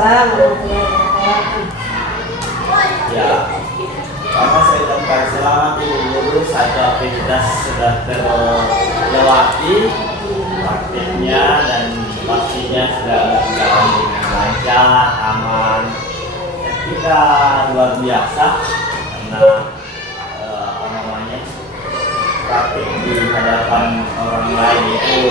Waalaikumsalam warahmatullahi wabarakatuh. Ya, karena saya ucapkan selamat dulu, satu aktivitas sudah terlewati praktiknya dan pastinya sudah berjalan dengan lancar, aman, etika luar biasa karena apa namanya praktik di hadapan orang lain itu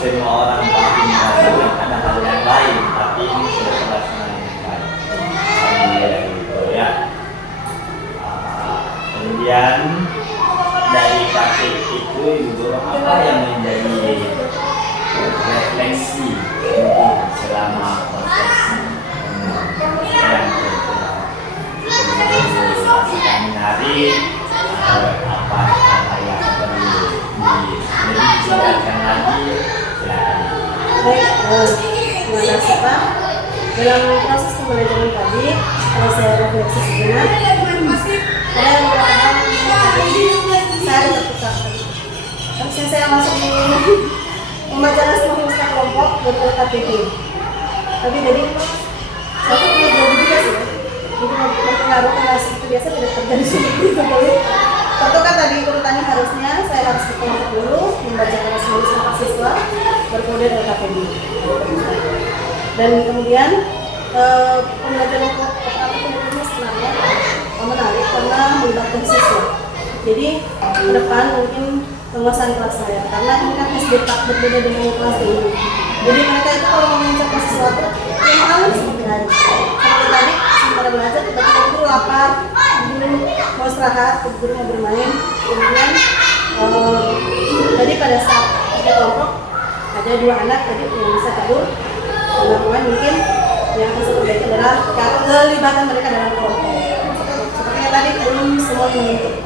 semua orang pasti merasakan ada hal yang lain, tapi ini sudah terlaksana dengan baik. Alhamdulillah gitu ya. Kemudian dari praktik itu Ibu apa yang menjadi refleksi selama proses yang dilakukan hari apa yang perlu lebih dijelaskan lagi. Baik, terima kasih Pak. Dalam proses pembelajaran tadi, kalau saya refleksi sejenak, ada beberapa hal yang saya terpusat. Harusnya saya masuk di membaca naskah naskah kelompok berbuat KTP. Tapi jadi saya tuh perlu belajar juga sih. Jadi mempengaruhi hasil itu biasa tidak terjadi seperti itu. Tentukan tadi urutannya harusnya saya harus ke kelompok dulu membaca naskah naskah siswa berkode LKPD. Dan kemudian pembelajaran kelompok sebenarnya menarik karena melibatkan siswa. Jadi ke depan mungkin penguasaan kelas saya karena ini kan SD berbeda dengan kelas ini. Jadi mereka itu kalau mengucapkan sesuatu yang malu seperti hari. Seperti tadi sementara belajar tiba-tiba guru lapar, guru mau istirahat, guru mau bermain. Kemudian tadi pada saat di kelompok ada dua anak tadi yang bisa tidur. Teman-teman mungkin yang akan seperti itu adalah kelibatan mereka dalam kelompok. Sepertinya tadi belum semua mengikuti.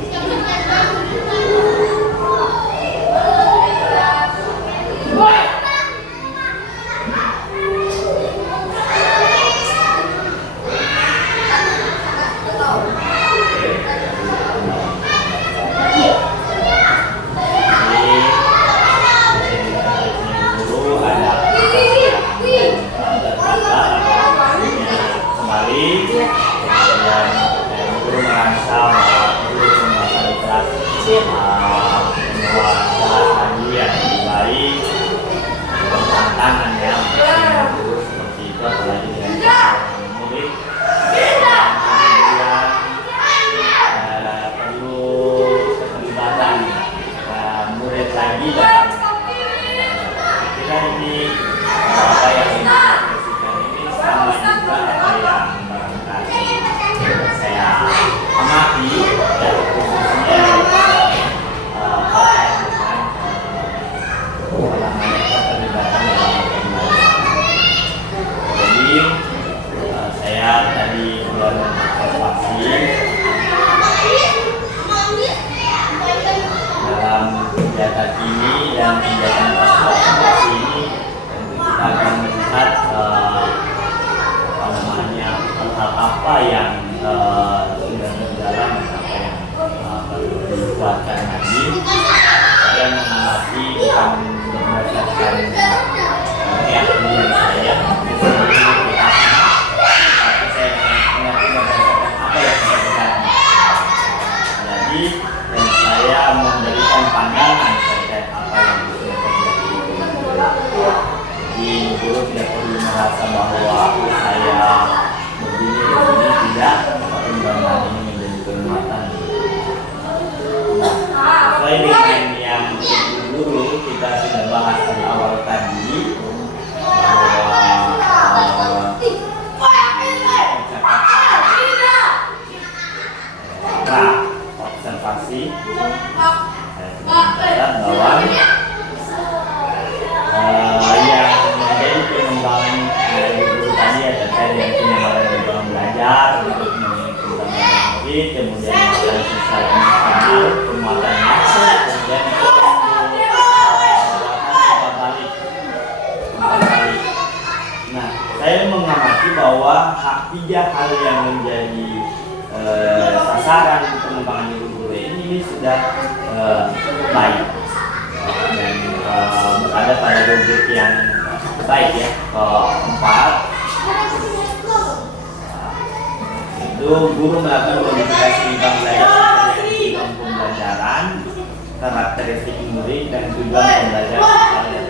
Tiga hal yang menjadi sasaran pengembangan guru ini sudah baik dan berada pada rubric yang baik ya. Keempat, Itu guru melakukan modifikasi bidang belajar seperti tujuan pembelajaran, karakteristik murid, dan tujuan pembelajaran yang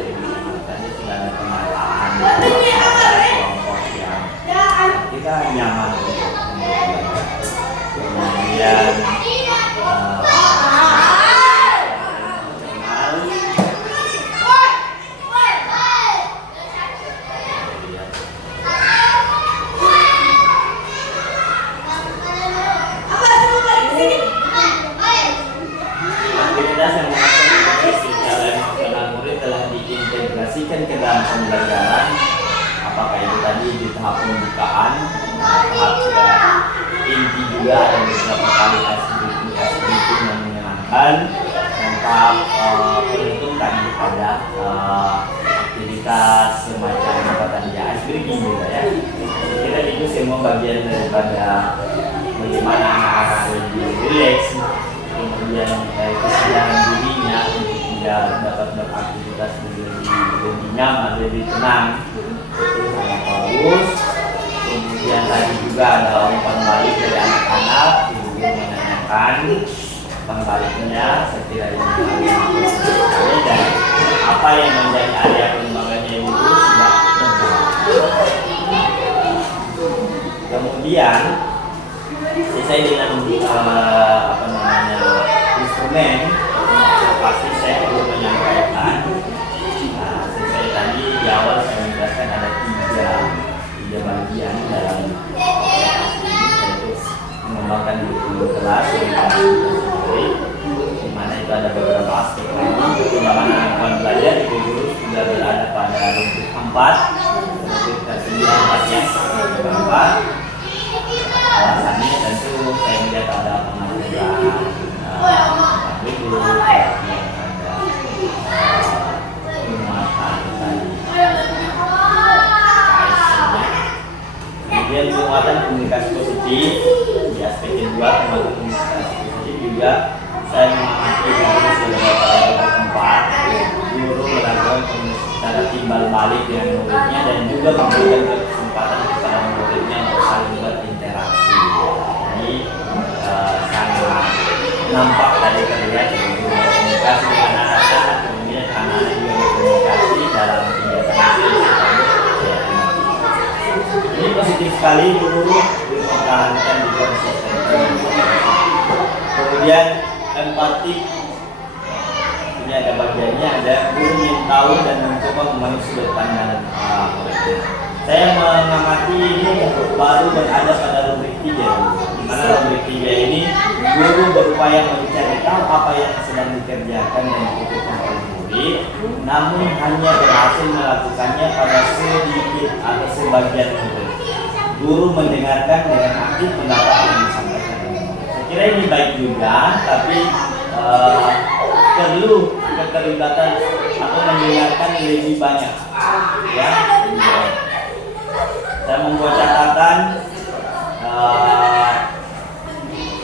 tadi sudah ada penataan kelompok yang kita nyaman untuk belajar. Kemudian aktivitas yang mengatur secara emosional murid telah diintegrasikan ke dalam pembelajaran, apakah itu tadi di tahap pembukaan, tahap inti juga ada beberapa kali aktivitas yang menyenangkan, dan tahap penutup tadi ada aktivitas semacam apa tadi ya, ice breaking juga ya. Kita itu semua bagian daripada bagaimana anak-anak lebih rileks, kemudian kesadaran dirinya untuk tidak dapat beraktivitas lebih nyaman, lebih tenang, itu sangat bagus. Kemudian tadi juga ada umpan balik dari anak-anak, ibu menanyakan umpan baliknya, saya kira ini sekali, dan apa yang menjadi area pengembangannya ibu sudah terjawab. Kemudian selesai dengan instrumen pasti saya perlu menyampaikan. Selesai tadi di awal saya menjelaskan ada tiga bagian dalam observasi ini, yaitu mengembangkan guru kelas di mana itu ada beberapa aspek lagi. Perkembangan lingkungan belajar itu guru sudah berada pada rumput 4, rumput ke-9 ya, keempat. Alasannya tentu saya melihat ada pengaturan duduk, ada penguatan tadi. Kemudian penguatan komunikasi positif di aspek kedua, penguatan komunikasi positif juga saya mengamati dari beberapa tempat guru melakukan secara timbal balik dengan muridnya dan juga memberikan kesempatan kepada muridnya untuk saling berinteraksi. Ini sangat nampak tadi terlihat komunikasi dengan anak-anak, kemudian anak-anak juga berkomunikasi dalam kegiatan ini positif sekali. Guru mempertahankan di konsisten. Kemudian empatik, ini ada bagiannya, ada guru yang tahu dan mencoba memahami sudut pandang muridnya. Saya mengamati ini baru berada pada rubrik 3, di mana rubrik 3 ini guru berupaya mencari tahu apa yang sedang dikerjakan dan dibutuhkan oleh murid, namun hanya berhasil melakukannya pada sedikit atau sebagian murid. Guru mendengarkan dengan aktif pendapat yang disampaikan. Saya kira ini baik juga, tapi perlu keterlibatan atau mendengarkan lebih banyak. Ya, saya membuat catatan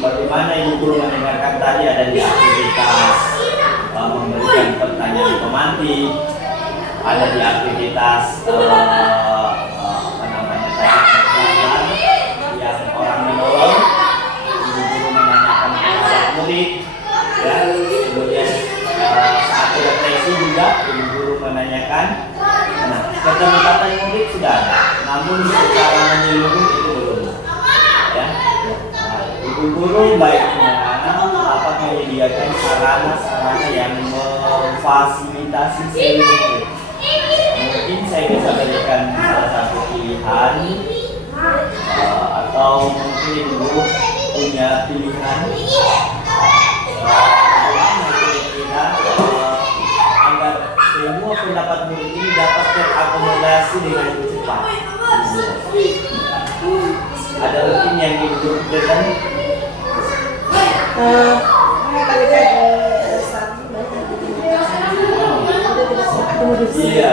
bagaimana ibu guru mendengarkan tadi ada di aktivitas memberikan pertanyaan pemantik, ada di aktivitas yang orang menolong, ibu guru menanyakan kepada murid, ya. Kemudian saat refleksi juga ibu guru menanyakan. Nah, keterlibatan murid sudah ada, namun secara menyeluruh itu belum. Ya, ibu guru baiknya dapat menyediakan sarana-sarana yang memfasilitasi seluruh. Mungkin saya bisa berikan salah satu pilihan, atau mungkin ibu guru punya pilihan agar semua pendapat murid ini dapat terakomodasi dengan cepat. Ada mungkin yang ibu guru berikan? Iya.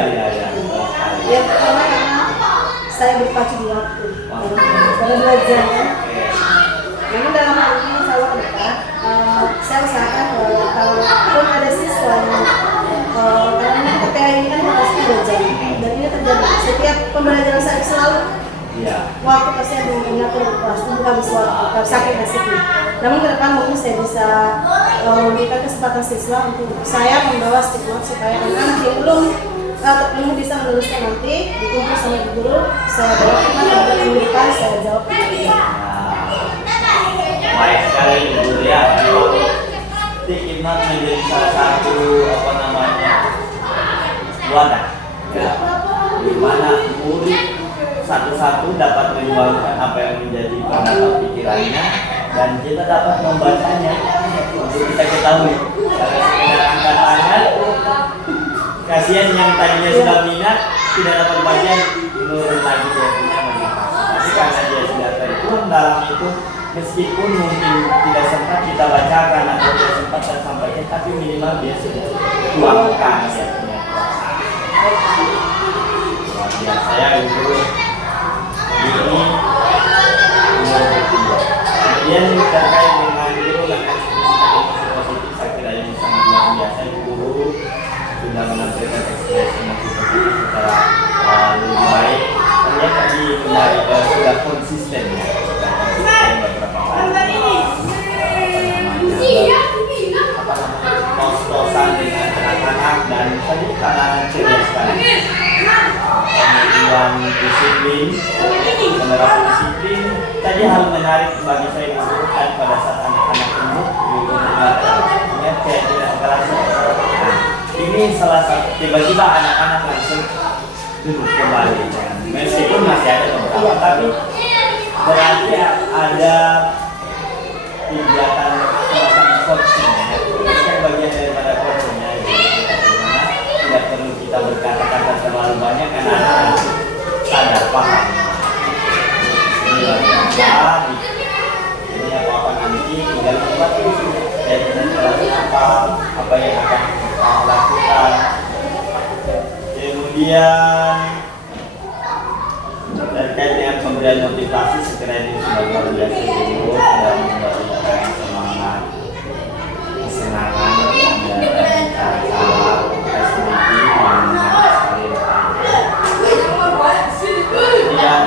Yang pertama karena saya berpacu di waktu, karena belajar kan. Namun dalam hal ini selalu ke depan, saya usahakan kalaupun ada siswa yang karena PTH ini kan pasti belajar dan ini terjadi. setiap pembelajaran saya selalu Iya. waktu pasti ada yang mengatur kelas untuk habis waktu kalau sakit nasibnya. Namun ke depan mungkin saya bisa memberikan kesempatan siswa untuk saya membawa stigma supaya anak-anak yang belum bisa meluluskan nanti dikumpul sama ibu guru, saya bawa kemana yang depan saya jawab. Baik sekali Ibu ya. Hikmat menjadi salah satu wadah ya, di mana murid satu-satu dapat menyuarakan apa yang menjadi pendapat pikirannya dan kita dapat membacanya untuk kita ketahui. Karena sekedar angkat tangan, kasihan yang tadinya sudah minat tidak dapat bagian, menurun lagi dia punya motivasi. Tapi karena dia sudah terkurung dalam itu, meskipun mungkin tidak sempat kita bacakan atau tidak sempat saya sampaikan, tapi minimal dia sudah tuangkan ya punya perasaan. Luar biasa ya guru. Ini umur ketiga. Kemudian terkait dengan guru dan ekspresi positif, saya kira ini sangat luar biasa. Guru sudah menampilkan ekspresi positif secara lebih baik. Ternyata tadi kembali sudah konsisten ya. Kos-kosan dengan anak-anak dan tadi anak-anak cerdas sekali. Kemudian disiplin, penerapan disiplin. Tadi hal menarik bagi saya disebutkan pada saat anak-anak umur ya kayak tidak kerasa. Ini salah satu tiba-tiba anak-anak langsung duduk kembali. Meskipun masih ada beberapa, tapi berarti ada kegiatan semacam coaching ya. Ini kan bagian daripada coachingnya dimana tidak perlu kita berkata-kata terlalu banyak karena anak sadar paham ini lagi ini apa-apa nanti tinggal buat itu dan nanti apa yang akan kita lakukan. Kemudian terkait dengan pemberian motivasi, sekiranya ini sudah luar biasa dulu, sudah memberikan semangat, kesenangan dan cara-cara SDG yang sekali. Kemudian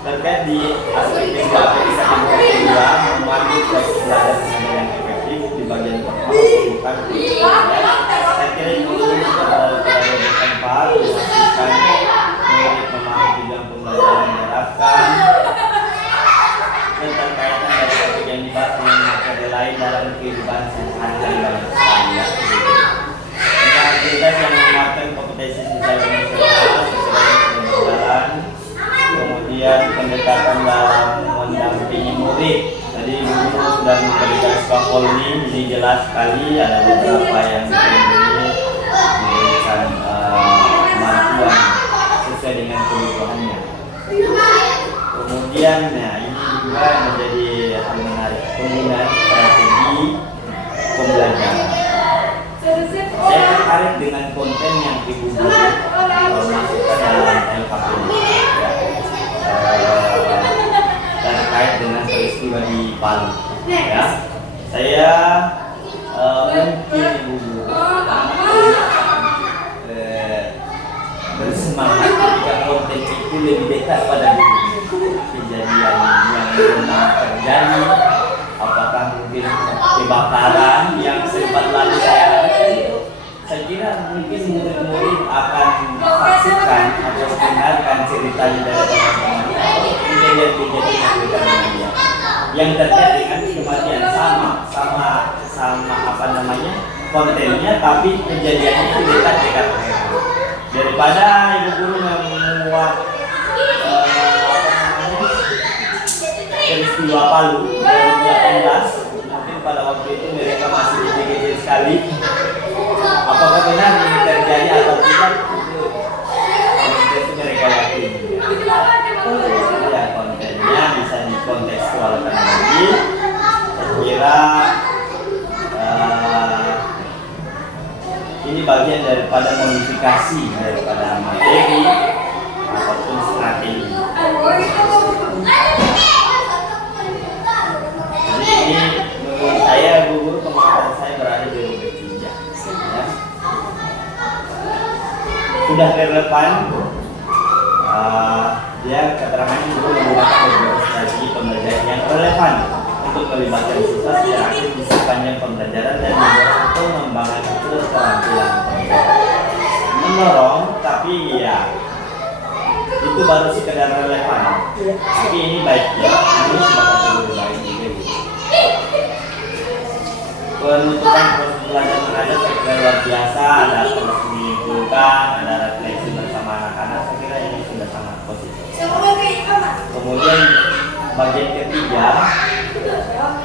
terkait di aspek negatif bisa kedua memandu proses belajar dengan yang efektif di bagian pertama bukan saya kira itu sudah terlalu bertempat memastikan murid memahami bidang pembelajaran yang diterapkan dan terkaitan dari topik yang dibahas dengan materi lain dalam kehidupan sehari-hari banyak sekali ya. Tentang aktivitas yang menguatkan kompetensi sosial emosional sesuai dengan berjalan. Kemudian pendekatan dalam mendampingi murid. Tadi guru sudah memberikan scaffolding, ini jelas sekali ada beberapa yang memberikan kemampuan sesuai dengan kebutuhannya. Kemudian, nah ini juga menjadi hal menarik penggunaan strategi pembelajaran. Saya tertarik dengan konten yang ibu guru masukkan dalam LKPD dan terkait dengan peristiwa di Palu. Ya, saya mungkin ibu guru bersemangat ketika konten itu lebih dekat pada kejadian yang benar terjadi. Apakah mungkin kebakaran yang sempat lalu saya kira mungkin murid-murid akan saksikan atau dengarkan ceritanya dari teman-teman kejadian-kejadian yang terkait dengan kematian sama apa namanya kontennya, tapi kejadiannya itu dekat daripada ibu guru membuat peristiwa Palu 2018. Mungkin pada waktu itu mereka masih kecil-kecil sekali. Apakah benar ini terjadi atau tidak, itu mereka yakin. Ya, kontennya bisa dikontekstualkan lagi. Saya kira ini bagian daripada modifikasi daripada materi ataupun strategi. Jadi ini menurut saya guru pengamatan saya berada di rubric 3. Ya. sudah relevan, dia keterangannya juga menggunakan beberapa strategi pembelajaran yang relevan untuk melibatkan siswa secara aktif di sepanjang pembelajaran dan mendorong pengembangan keterampilan mendorong, tapi ya itu baru sekedar relevan. Tapi ini baik ya, ini sudah kategori baik juga gitu. Penutupan proses belajar mengajar saya kira luar biasa, ada terus menyimpulkan, ada refleksi bersama anak-anak, saya kira ini sudah sangat positif. Kemudian bagian ketiga,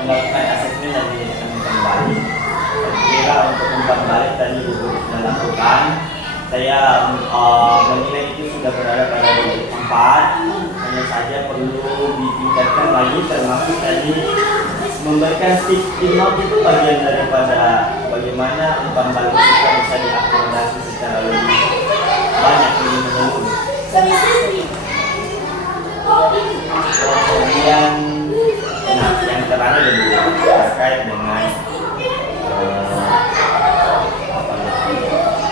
melakukan asesmen dan menyelesaikan kembali. Saya kira untuk umpan balik tadi Ibu sudah lakukan. Saya menilai itu sudah berada pada titik 4, hanya saja perlu ditingkatkan lagi, termasuk tadi memberikan sticky note itu bagian daripada bagaimana umpan balik kita bisa diakomodasi secara lebih banyak, lebih menyeluruh. Kemudian yang terakhir adalah terkait dengan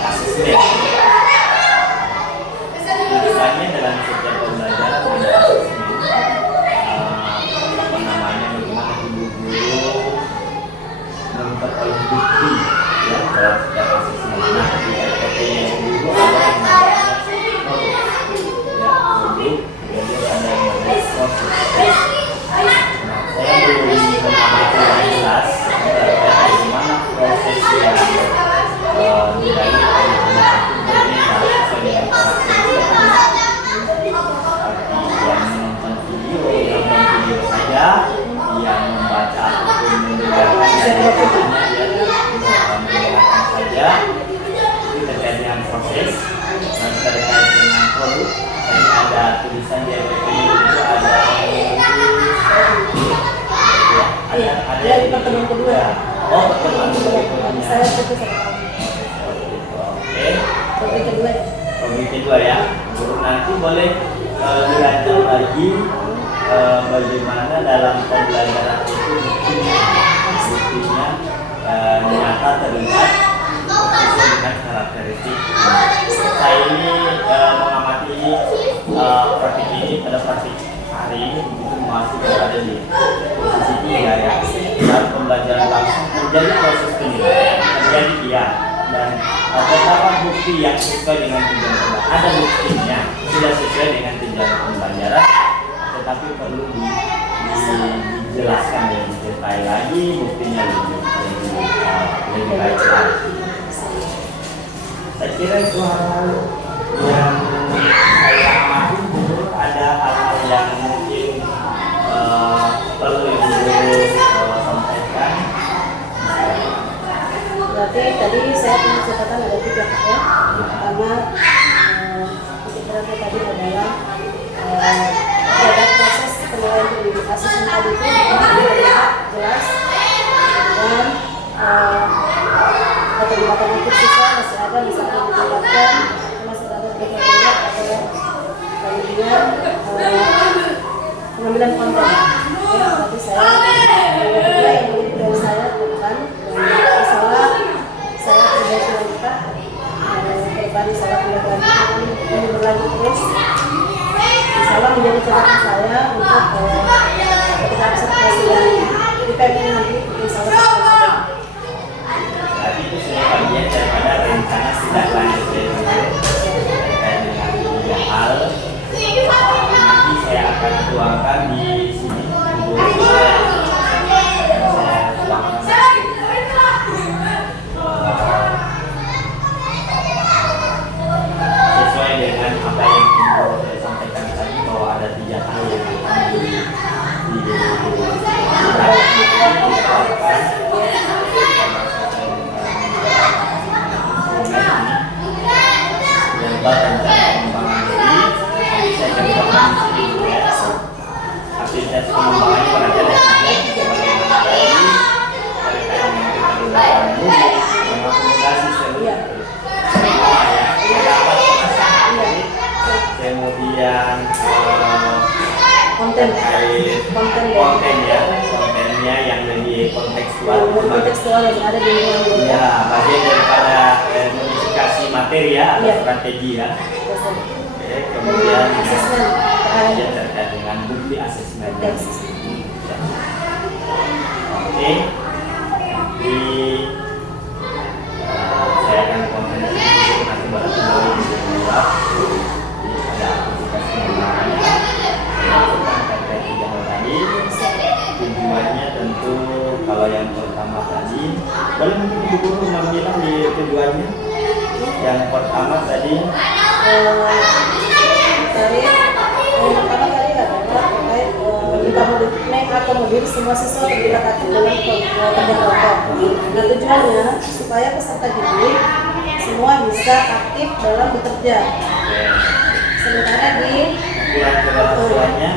asesmen. Misalnya dalam setiap pembelajaran ada asesmen, bagaimana guru memperoleh bukti ya dalam setiap asesmen. Nah, di SPP guru ada yang namanya produk, ya produk, kemudian ada yang namanya proses. Nah, saya belum mengamati yang jelas bagaimana proses yang dilalui yang membaca ataupun mendengarkan saja itu terkait dengan proses dan terkait dengan produk. Tadi ada tulisan di RPP itu ada di pertemuan kedua. Oh, pertemuan kedua. Saya itu Oke. kedua. Topik kedua ya. Guru nanti boleh belajar lagi bagaimana dalam pembelajaran itu buktinya nyata terlihat sesuai dengan karakteristik. Saya ini mengamati praktik ini pada praktik hari ini begitu masih berada di posisi 3 ya. Dan pembelajaran langsung menjadi proses penilaian, menjadi iya. Dan terdapat bukti yang sesuai dengan tujuan pembelajaran. Ada buktinya sudah sesuai dengan tujuan pembelajaran, tetapi perlu dijelaskan lebih detail lagi, buktinya lebih baik lagi. Saya kira itu hal-hal yang saya amati. Ada hal-hal yang mungkin perlu Ibu sampaikan. Berarti tadi saya punya catatan ada 3 ya. Pertama, titik beratnya tadi adalah ada proses penilaian komunikasi tadi itu jelas, dan keterlibatan aktif siswa masih ada, misalnya dilibatkan, masih ada berbeda atau kemudian pengambilan konten. Ya, berarti saya yang dari saya bukan masalah saya pribadi wanita pribadi salah yang berlanjut terus. Insyaallah menjadi catatan saya untuk ketika observasi yang dipending nanti insyaallah. Tadi itu semua bagian daripada rencana tindak lanjut terkait dengan 3 hal. Nanti saya akan tuangkan di sini. Sesuai dengan apa yang saya sampaikan tadi, bahwa ada 3 hal yang aktivitas pengembangannya pada bagaimana mengakomodasi seluruh kemudian kontennya yang lebih kontekstual yang ada di ya bagian daripada dikasih materi ya, atau Iya. strategi ya. Asesmen. Oke, kemudian Asesmen. ya terkait dengan bukti asesmen. Yes. Ya. Oke, di saya akan konfirmasi nanti baru kembali di luar. Jadi ada aktivitas pengembangannya. Masukkan terkait 3 hal tadi. Tujuannya tentu kalau yang pertama tadi, boleh mungkin Ibu Guru bilang di tujuannya. Yang pertama tadi mengakomodir semua siswa terlibat aktif dalam kerja kelompok. Nah, tujuannya supaya peserta didik semua bisa aktif dalam bekerja. Sementara di ukuran keberhasilannya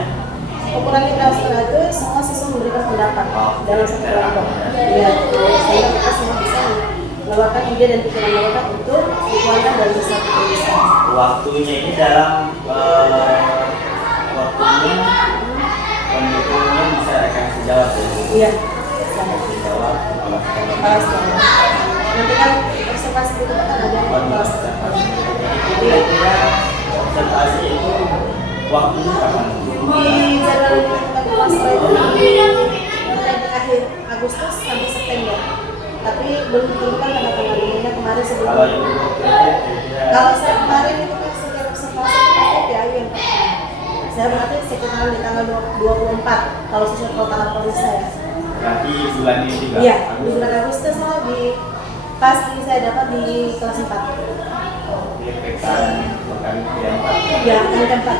ukuran keberhasilan itu semua siswa memberikan pendapat dalam satu kelompok. Iya, sehingga kita semua bisa meluapkan ide dan pikiran mereka untuk dikeluarkan dari satu tulisan. waktunya ini dalam waktunya pendukungnya bisa rekan sejawat ya. Iya. Sejawat Kepala sekolah. Nanti kan observasi itu kan ada kepala sekolah. kira-kira observasi itu waktunya kapan? Di jadwal kepala sekolah itu mulai di akhir Agustus sampai September. Tapi belum ditentukan tanggal-tanggal ini kemarin sebelum. Kalau Ibu kira-kira Kalau saya kemarin itu kan setiap observasi itu pakai PAU yang pertama. Saya berarti sekitaran di tanggal 24 kalau sesuai protokol polisi saya. berarti bulan ini juga? Iya, di bulan Agustus mau di pas ini saya dapat di kelas 4. Oke, pekan yang 4. Ya, yang keempat.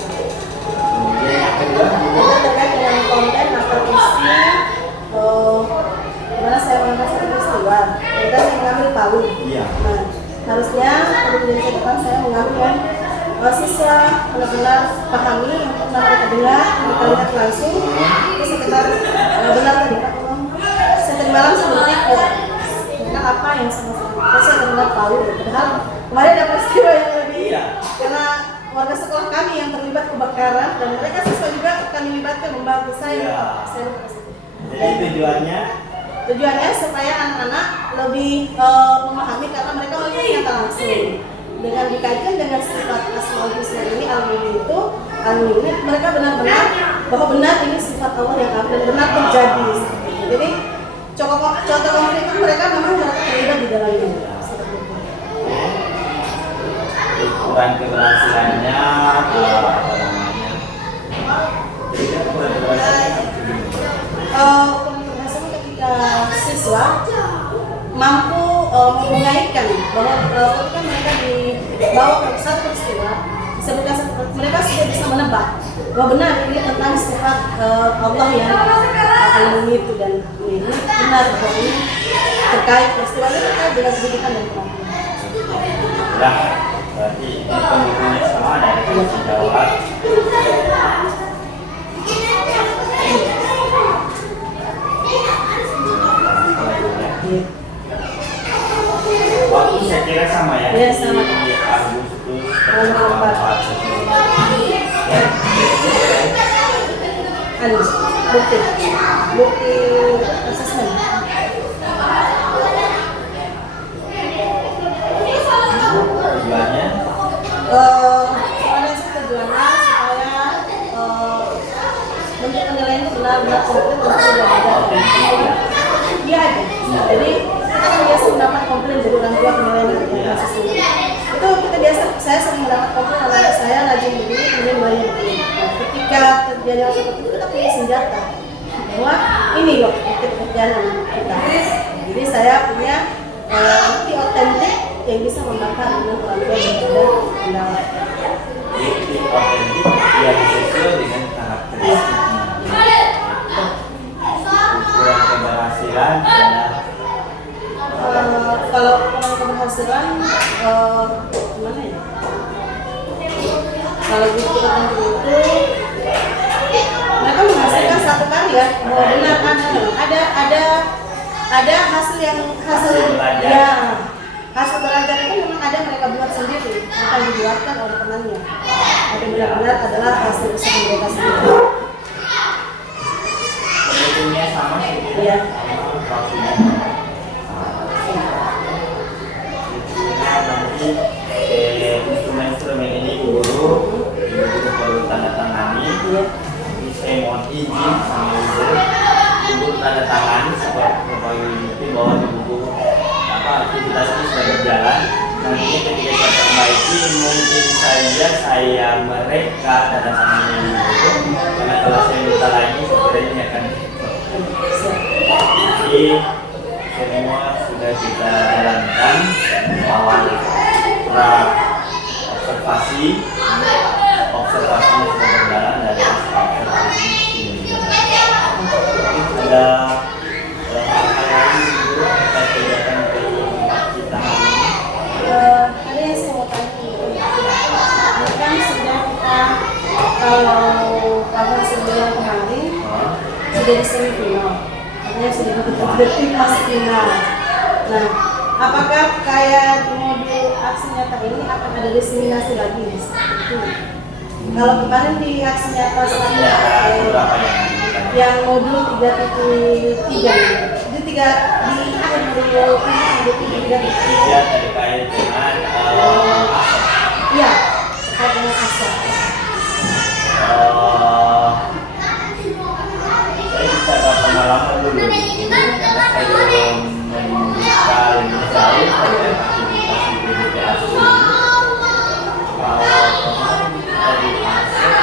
Kemudian yang kedua, Itu terkait dengan konten atau isi dimana saya mengangkat satu peristiwa. Kita saya mengambil PAUD. iya. Nah, harusnya pada menjadi catatan saya mengambil siswa benar-benar pahami yang pernah mereka dengar, mereka lihat langsung. Itu sekitar benar tadi Pak ngomong. Saya tadi malam sebelumnya tentang apa yang sama-sama. Saya benar PAUD. Padahal kemarin ada peristiwa yang lebih Iya. karena warga sekolah kami yang terlibat kebakaran dan mereka siswa juga kami libatkan membantu saya. Iya. Saya lupa kasih. Jadi Tujuannya supaya anak-anak lebih memahami karena mereka melihat nyata langsung. Dengan dikaitkan dengan sifat asmaul husna ini al-mu'min, mereka benar-benar bahwa benar ini sifat Allah yang ada dan benar terjadi. Jadi contoh konkret itu mereka memang terlibat di dalamnya. Seperti itu. ukuran keberhasilannya apa namanya? Jadi ukuran keberhasilannya Keberhasilan ketika siswa mampu mengaitkan bahwa ketika mereka dibawa ke satu peristiwa disebutkan mereka sudah bisa menebak bahwa benar ini tentang sifat Allah yang al-mu'min itu dan ini benar bahwa ini terkait peristiwa ini terkait dengan pendidikan dan kemampuan. Nah, berarti ini pendukungnya sama dari sejawat. Waktu saya kira sama ya. Iya, sama. Di Agustus Tanggal 4. Ya. Bukti asesmen. Tujuannya Soalnya sih tujuannya supaya bentuk penilaian itu benar-benar komplit dan sudah ada. Iya aja. Jadi kita kan biasa mendapat komplain dari orang tua penilaian yang sesungguhnya. Itu kita biasa, saya sering mendapat komplain anak saya rajin begini, kemudian nilainya begini. Nah, ketika terjadi hal seperti itu kita punya senjata bahwa ini loh bukti pekerjaan anak kita. Jadi saya punya bukti otentik yang bisa membantah dengan orang tua yang ada pendapat. bukti otentik yang sesuai dengan karakteristiknya. Ukuran keberhasilan adalah Kalau ukuran keberhasilan gimana ya? Kalau bukti otentik itu mereka menghasilkan satu karya bahwa benar ada hasil yang ya hasil belajar itu memang ada mereka buat sendiri, bukan dibuatkan oleh temannya. Ada benar-benar adalah hasil usaha mereka sendiri. Bentuknya sama sih. Iya. Nanti instrumen-instrumen ini guru perlu tanda tangani. Saya mohon izin sama ibu tanda tangan sebagai bahwa di buku aktivitas ini sudah berjalan. Nantinya ketika saya perbaiki mungkin saja saya mereka tanda tangan ini dulu, karena kalau saya minta lagi sebenarnya akan jadi semua sudah kita jalankan awal observasi sudah berjalan dari observasi ini ada hal-hal lain dulu kita kegiatan di kita hari ini. Ada yang saya mau tanya, kan sudah kita kalau sebulan kemarin sudah di semifinal, artinya sudah betul-betul masuk final. Nah, apakah kayak di modul aksi nyata ini akan ada diseminasi lagi seperti itu? Kalau kemarin di aksi nyata yang modul 3.3 itu di akhir modul 3.3 terkait dengan iya, terkait dengan asal. Saya bisa ada pengalaman dulu karena saya belum membuka lebih jauh terkait aktivitas di PDPAS ini. Kalau kemarin kita di ASEP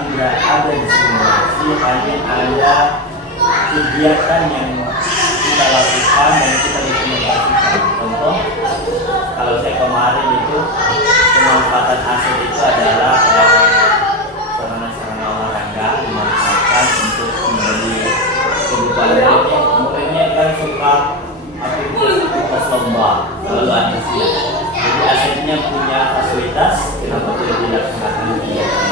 tidak ada disimulasi, hanya ada kegiatan yang kita lakukan dan kita dokumentasikan. Contoh, kalau saya kemarin itu pemanfaatan aset itu adalah sarana-sarana olahraga dimanfaatkan untuk menjadi kebutuhan muridnya kan suka aktivitas lomba lalu ada siap. Jadi asetnya punya fasilitas, kenapa tidak dilaksanakan kegiatan?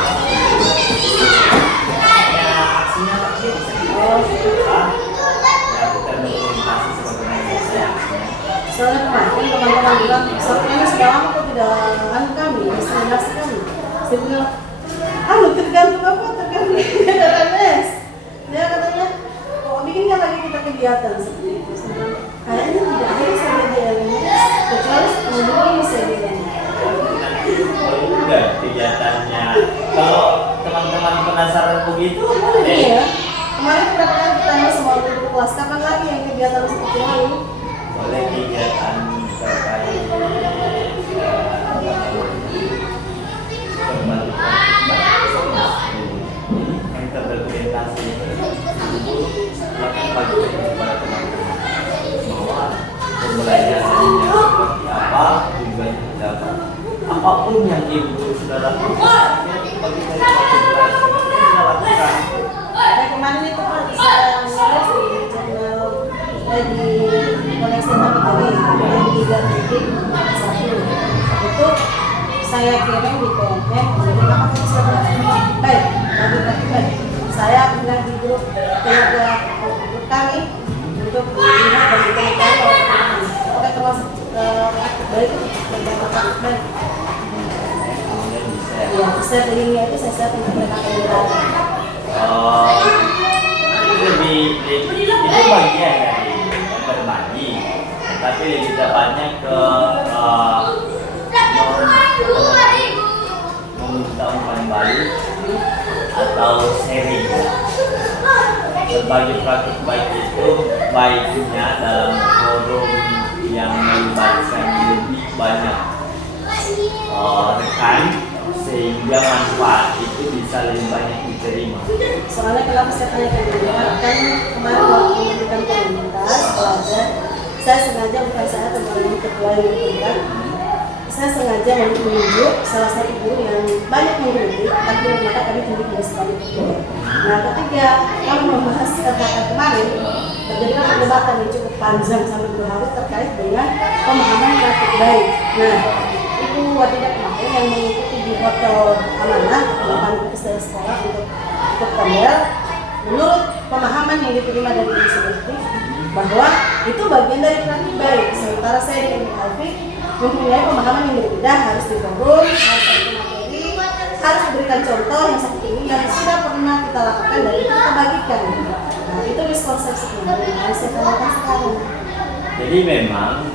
Ya aksinya tapi bisa dilakukan. Ya kita dokumentasi sebagaimana biasa. Soalnya kemarin teman-teman bilang, Sapinya sudah lama kok tidak kami, diseminasi kami. Saya bilang, tergantung apa? Tergantung DRMS. Dia katanya, kok bikinkan lagi kita kegiatan seperti itu. Saya bilang, kayaknya tidak ada saja DRMS, kecuali modul ini saya bilang. Udah kegiatannya. Kalau teman-teman penasaran begitu, Iya. Kemarin kita tanya semua guru kelas, kapan lagi yang kegiatan seperti itu? boleh kegiatan terkait yang terdokumentasi itu silakan bagikan kepada teman-teman bahwa pembelajarannya seperti apa, tujuannya apa, apapun yang ibu sudah lakukan bagi saya sudah lakukan. Kemarin itu Pak saya nulis di channel di koleksi kami yang 3.1 itu saya kirim di PNM. Jadi apa bisa baik, baik. Saya bilang di grup kami untuk melihat dan dikomentari oleh teman-teman. Apakah termasuk baik baik. Ya, share linknya itu saya share untuk mereka melihat. Itu bagian dari berbagi, tapi lebih tepatnya ke meminta umpan balik atau sharing. Berbagi praktik baik itu baiknya dalam forum yang melibatkan lebih banyak rekan, sehingga manfaat itu bisa lebih banyak diterima. Soalnya kenapa saya tanya ke dia, kan kemarin waktu memberikan komunitas pelajar, saya sengaja bukan saya teman ketua yang berpegang, saya sengaja menunjuk salah satu guru yang banyak mengkritik, tapi maka kami tunjuk sekali. Nah, ketika kami membahas kata kemarin, terjadilah perdebatan yang cukup panjang sampai 2 hari terkait dengan pemahaman praktik baik. Nah, itu tidak kemarin yang mengikuti di hotel Amanah, bukan saya sekolah untuk ikut panel. Menurut pemahaman yang diterima dari institusi, bahwa itu bagian dari praktik baik. Sementara saya dengan Alfi mempunyai pemahaman yang berbeda, harus di forum, harus ada materi, harus diberikan contoh yang seperti ini yang sudah pernah kita lakukan dan itu kita bagikan. Nah itu miskonsepsinya yang harus saya lakukan sekarang. Jadi memang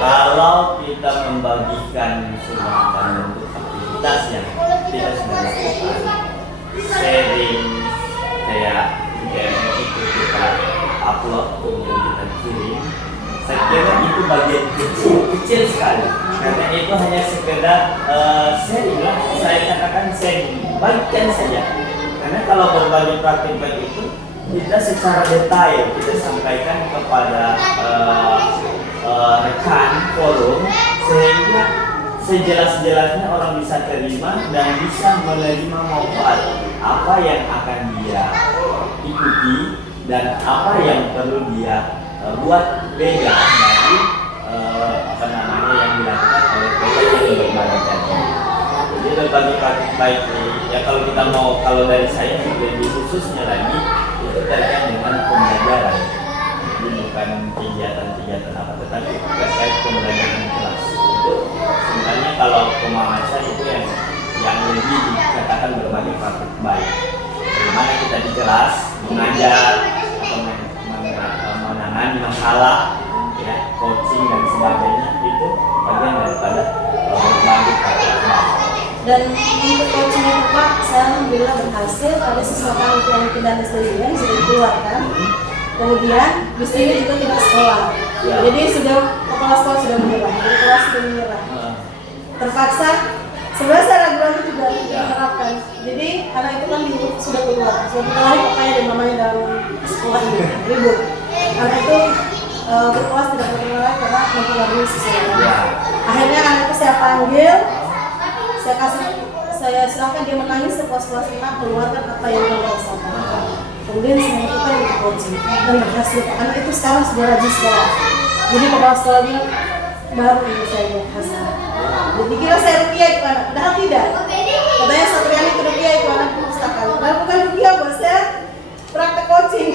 kalau kita membagikan sebuah bentuk aktivitas yang kita sudah lakukan, sharing kayak itu kita upload kemudian kita kirim, saya kira itu bagian kecil sekali karena itu hanya sekedar sharing lah, saya katakan sharing, bagikan saja. Karena kalau berbagi praktik baik itu kita secara detail kita sampaikan kepada rekan forum sehingga sejelas-jelasnya orang bisa terima dan bisa menerima manfaat apa yang akan dia ikuti dan apa yang perlu dia buat beda dari yang dilakukan oleh mereka yang berbagi tadi. Jadi berbagi praktik baik ini ya kalau dari saya lebih khususnya lagi itu terkait dengan pembelajaran. Jadi bukan kegiatan-kegiatan apa tetapi terkait pembelajaran kelas. Itu sebenarnya kalau pemahaman saya itu yang lebih dikatakan berbagi praktik baik. Bagaimana kita di kelas mengajar atau menangani masalah, ya, coaching dan sebagainya itu bagian daripada berbagi praktik baik. Dan untuk coaching itu Pak, saya alhamdulillah berhasil. Ada sesuatu yang tidak sendirian sudah dikeluarkan. Kemudian istrinya juga tidak sekolah. Ya. Jadi kepala sekolah sudah menyerah, jadi kelas sudah menyerah. Terpaksa sebenarnya saya ragu-ragu juga menerapkan. Jadi anak itu kan sudah keluar papanya dan mamanya dalam sekolah ini ribut. Anak itu berkelas tidak berkelas karena mempengaruhi seseorang. Akhirnya anak itu saya panggil. Saya silakan dia menangis sepuas-puasnya, keluarkan apa yang kamu rasakan. Kemudian saya lakukan untuk coaching dan berhasil. Anak itu sekarang sudah rajin sekolah. Jadi kepala sekolahnya baru ini saya hasil. Jadi kira saya rupiah itu anak, padahal tidak. Katanya Satriani itu rupiah itu anak perpustakaan. Padahal bukan rupiah buat saya praktek coaching.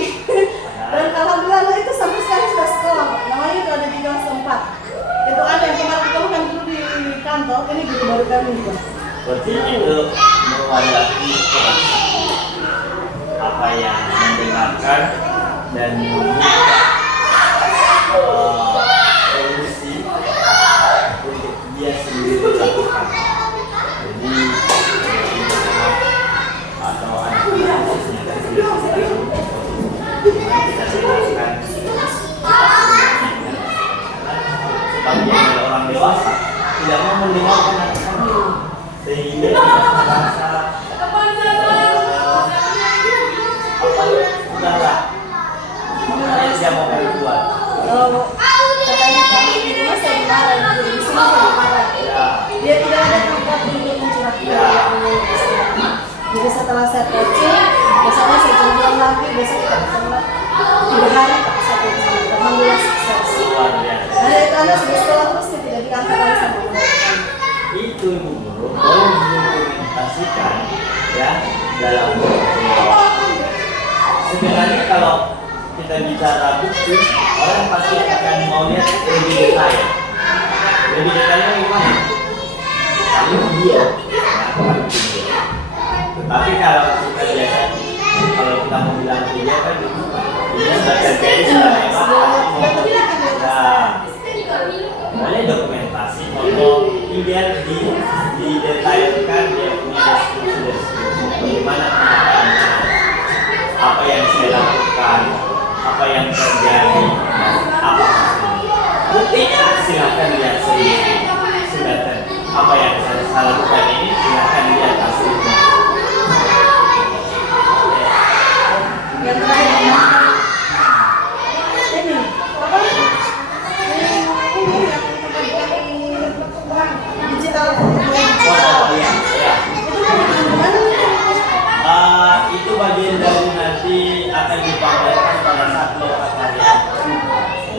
Dan alhamdulillah anak itu sampai sekarang sudah sekolah. Namanya itu ada di kelas 4. Itu ada yang kemarin kita bukan dulu di kantor, ini guru baru kami juga. Berarti itu mewadahi apa yang mendengarkan dan membuka solusi untuk dia sendiri lakukan. Jadi atau anak khususnya kan sudah kita dengarkan sebagian dari orang dewasa tidak mau mendengarkan anak-anak sehingga tidak merasa udahlah makanya dia mau berbuat. Katanya kami di rumah saya dimarah, di sini saya dimarah. Dia tidak ada tempat untuk mencurahkan. Jadi setelah saya coaching, biasanya saya jemput lagi, biasanya kita ketemu 3 hari pakai satu jam. Alhamdulillah sukses. Ada itu anak sudah sekolah terus tidak diangkat lagi sama mereka. Itu ibu guru boleh mendokumentasikan ya dalam sebenarnya kalau kita bicara bukti orang pasti akan mau lihat lebih detail. Lebih detailnya gimana? Kali video, ya, tapi kalau kita biasa kalau kita mau bilang video kan ini sudah terjadi sudah lewat boleh dokumentasi kalau ideal didetailkan dia punya deskripsi bagaimana kenyataannya apa yang saya lakukan apa yang terjadi apa bukti silakan lihat sendiri sudah apa yang saya lakukan ini silakan lihat hasilnya. Yang terakhir ini digital itu bagian dari nanti akan dipamerkan pada saat lewat karya.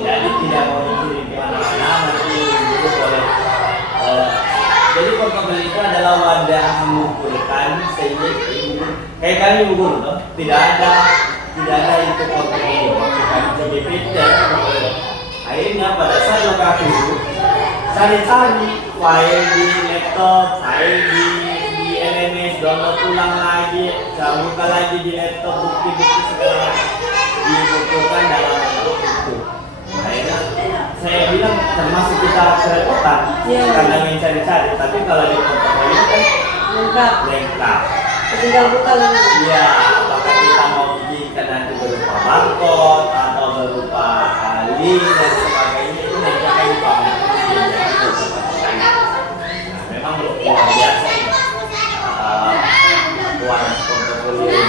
Jadi tidak mau dikirim kemana-mana nanti itu boleh. Jadi portfolio itu adalah wadah mengumpulkan sehingga kayak kami ibu guru, tidak ada itu portfolio. Kami CGPT saya lokasi itu cari-cari file di laptop, file di LMS, download ulang lagi, saya buka lagi di laptop, bukti-bukti segala dibukukan dalam bentuk itu. Akhirnya saya bilang termasuk kita kerepotan karena mencari-cari, tapi kalau di portofolio kan lengkap. Tinggal buka lagi. Iya, apakah kita mau bikinkan nanti berupa barcode atau berupa link dan sebagainya, itu nanti akan dipakai. Nah, memang luar biasa ini warna portofolio ini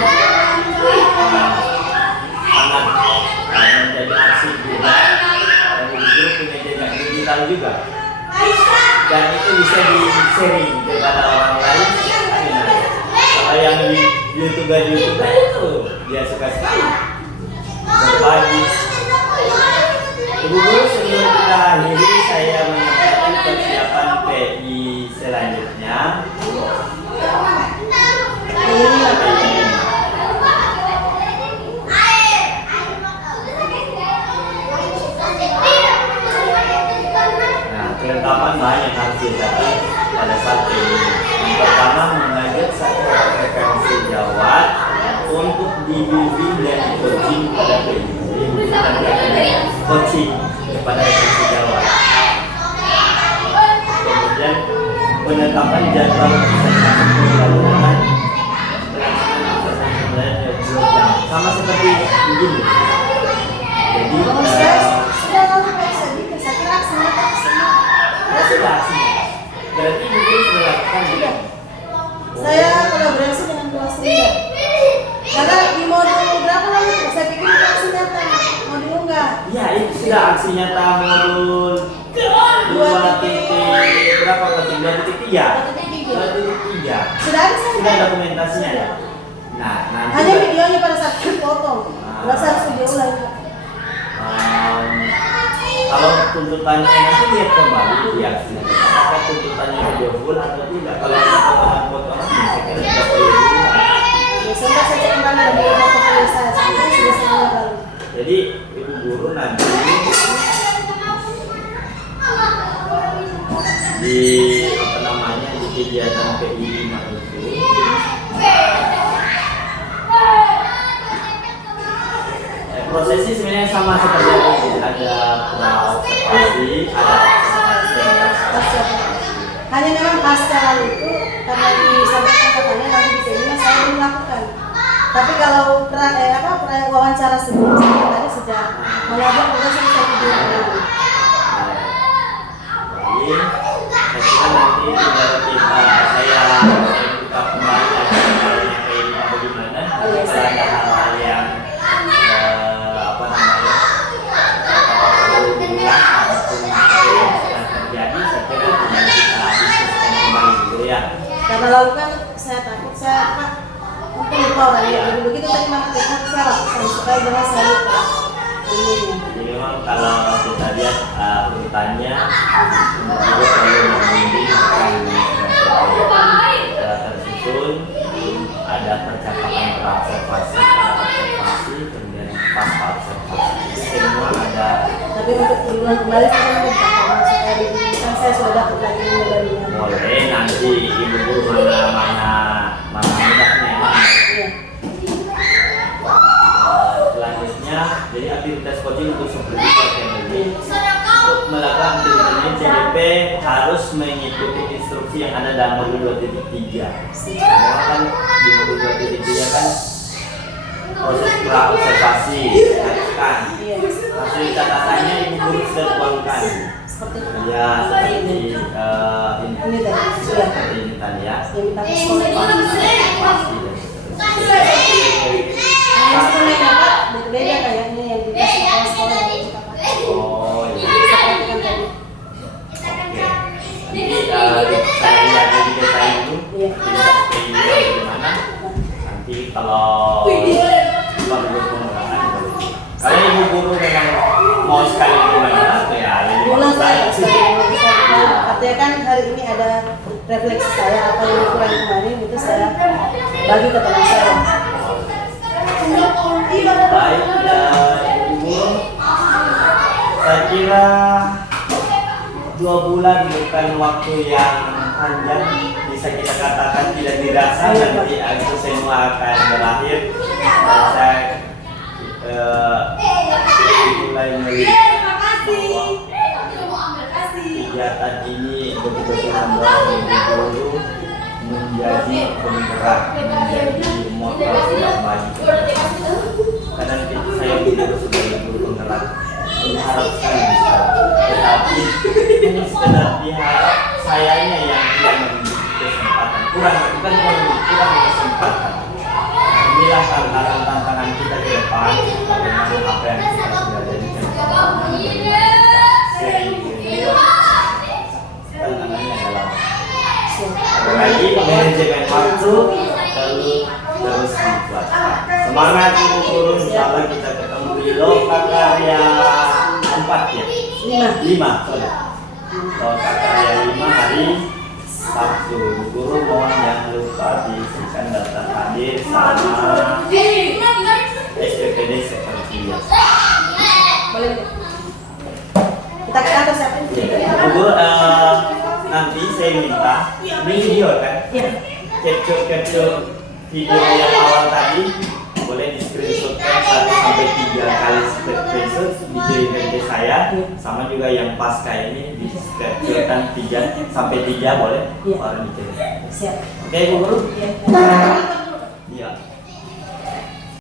sangat menjadi arsip juga, dan justru punya jejak digital juga, dan itu bisa di-sharing kepada orang lain. Kalau yang di YouTube itu dia suka sekali berbagi. Ibu guru, sebelum kita akhiri, saya menyampaikan persiapan PI selanjutnya. Nah, kelengkapan banyak harus dicatat pada saat ini. Yang pertama, mengajak satu frekuensi jawab untuk dibimbing dan coaching pada PI. Coaching kepada frekuensi jawab. Kemudian penetapan jadwal pelaksanaan sama seperti begini. Jadi sudah aksinya. Berarti mungkin sudah lakukan juga. Saya kolaborasi dengan kelas 9. Karena di modul berapa lagi? Saya pikir itu aksi nyata. Mau diunggah. Iya, itu sudah aksi nyata modul 2 titik berapa kali? 2.3. 2.3. Sudah ada saya. Sudah dokumentasinya ya. Nah, nanti hanya videonya pada saat dipotong. Nggak harus video ulang. kalau tuntutannya nanti lihat kembali di aksinya. Apakah tuntutannya video full atau tidak? Kalau ada potongan-potongan, saya kira tidak perlu diulang. Ya, sempat saya kembali dari portofolio saya. Sampai sudah semua lalu. Jadi ibu guru nanti di apa namanya di kegiatan PI 5 itu prosesnya sebenarnya sama seperti ini. Ada observasi, ada observasi. Hanya memang pasca lalu itu karena disampaikan katanya nanti di sini saya belum lakukan. Tapi kalau wawancara sebelum saya tadi sudah mengajak juga saya video lagi. Jadi saya nanti tinggal saya buka kembali acaranya kayak bagaimana. Kalau ada hal-hal yang apa namanya perlu diulang ataupun yang sedang terjadi, saya kira tinggal kita diskusikan kembali dulu ya. Karena lalu kan saya takut mungkin lupa orangnya. Jadi begitu tadi maka saya lakukan supaya jangan saya lupa. Jadi memang kalau kita lihat urutannya juga perlu membimbing tersusun, ada percakapan observasi, kemudian pasca observasi, semua ada. Tapi untuk diulang kembali saya minta karena supaya dibimbingkan saya sudah dapat lagi modalnya. Boleh nanti ibu guru mana mudahnya. Iya. Selanjutnya, jadi aktivitas coaching untuk supervisor teknologi untuk melakukan aktivitas CDP harus mengikuti instruksi yang ada dalam modul 2.3. Karena kan di modul 2.3 kan proses pra-observasi diharuskan. Hasil catatannya ibu guru sudah tuangkan. Seperti itu. Ya, seperti ini tadi. ini tadi ya. Yang minta ke sekolah. Pasti. Sekolahnya Pak berbeda kayaknya yang dikasih ke sekolah dari kita Pak. Oh iya. Seperti kan tadi. Jadi saya lihat di desa itu, Iya. bagaimana nanti kalau perlu pengulangan. Kalau ibu guru memang mau sekali gimana, ya Ulang saya artinya kan hari ini ada refleksi saya apa yang kurang kemarin itu saya bagi ke teman saya. Baik, ibu guru, saya kira 2 bulan bukan waktu yang panjang, bisa kita katakan tidak dirasa nanti Agustus semua akan berakhir. Saya mulai melihat bahwa kegiatan ini betul-betul mendorong ibu guru menjadi penggerak, menjadi motor yang maju ke depan. Karena saya tidak sebagai guru penggerak mengharapkan bisa, tetapi ini sekedar pihak sayanya yang tidak memiliki kesempatan, kurang kesempatan. Inilah tantangan kita ke depan, bagaimana apa yang kita sudah jadikan pengalaman, tantangannya adalah ada lagi manajemen waktu, lalu terus dibuat. Semangat ibu guru, insyaallah kita ketemu di Lokakarya 4 ya? 5, sorry. Lokakarya 5 hari Sabtu. Ibu guru mohon jangan lupa diisikan data hadir sama SPPD seperti biasa. Boleh. Kita ke atas ya. Ibu guru, nanti saya minta ini video kan? Iya. Capture video yang awal tadi boleh di screenshotkan 1-3 kali screenshot dikirimkan ke saya, sama juga yang pasca ini di screenshotkan 3-3 boleh, Iya. baru dikirim. Siap. Oke, Bu Guru. Iya.